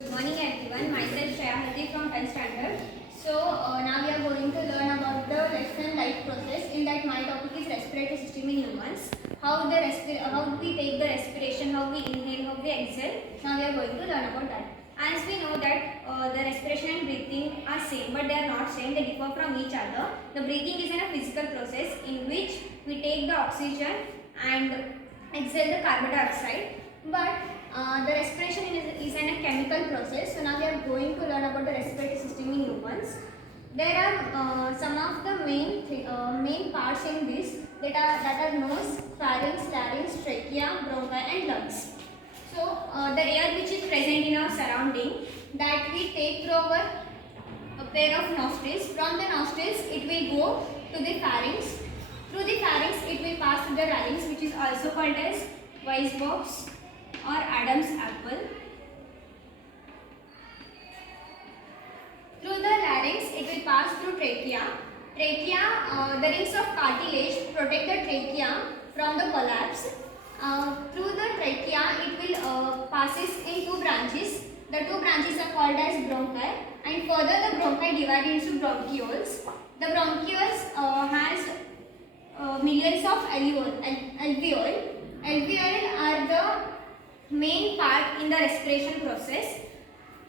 Good morning everyone, myself Shreya from 10th standard. Now we are going to learn about the lesson life process. In that my topic is respiratory system in humans. How we take the respiration, how we inhale, how we exhale. Now we are going to learn about that. As we know that the respiration and breathing are same, but they are not same. They differ from each other. The breathing is a physical process in which we take the oxygen and exhale the carbon dioxide. But the respiration is a chemical process. So now we are going to learn about the respiratory system in humans. There are some of the main parts in this that are nose, pharynx, larynx, trachea, bronchi, and lungs. So the air which is present in our surrounding, that we take through our a pair of nostrils. From the nostrils it will go to the pharynx. Through the pharynx it will pass to the larynx, which is also called as voice box or Adam's apple. Through the larynx it will pass through trachea. The rings of cartilage protect the trachea from the collapse. Through the trachea it will passes in two branches. The two branches are called as bronchi, and further the bronchi divide into bronchioles. The bronchioles has millions of alveoli. Alveoli are the main part in the respiration process.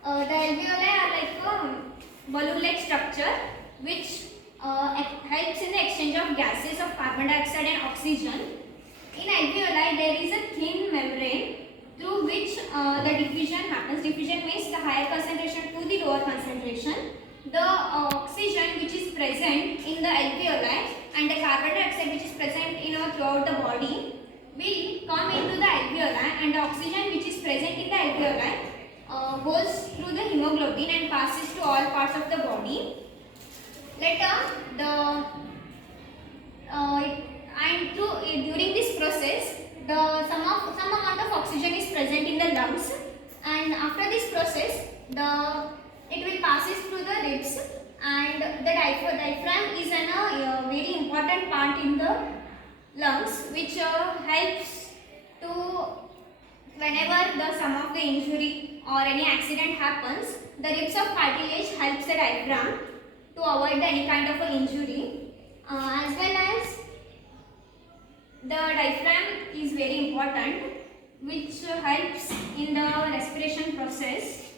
The alveoli are like a balloon-like structure which helps in the exchange of gases of carbon dioxide and oxygen. In alveoli there is a thin membrane through which the diffusion happens. Diffusion means the higher concentration to the lower concentration. The oxygen which is present in the alveoli and the carbon dioxide which is present throughout the body will come into the alveoli, and the oxygen which is present in the alveoli goes through the hemoglobin and passes to all parts of the body. Later, during this process, some amount of oxygen is present in the lungs, and after this process, it will passes through the ribs, and the diaphragm is a very important part in the lungs, which helps to, whenever some of the injury or any accident happens, the ribs of cartilage helps the diaphragm to avoid any kind of an injury. As well as the diaphragm is very important, which helps in the respiration process.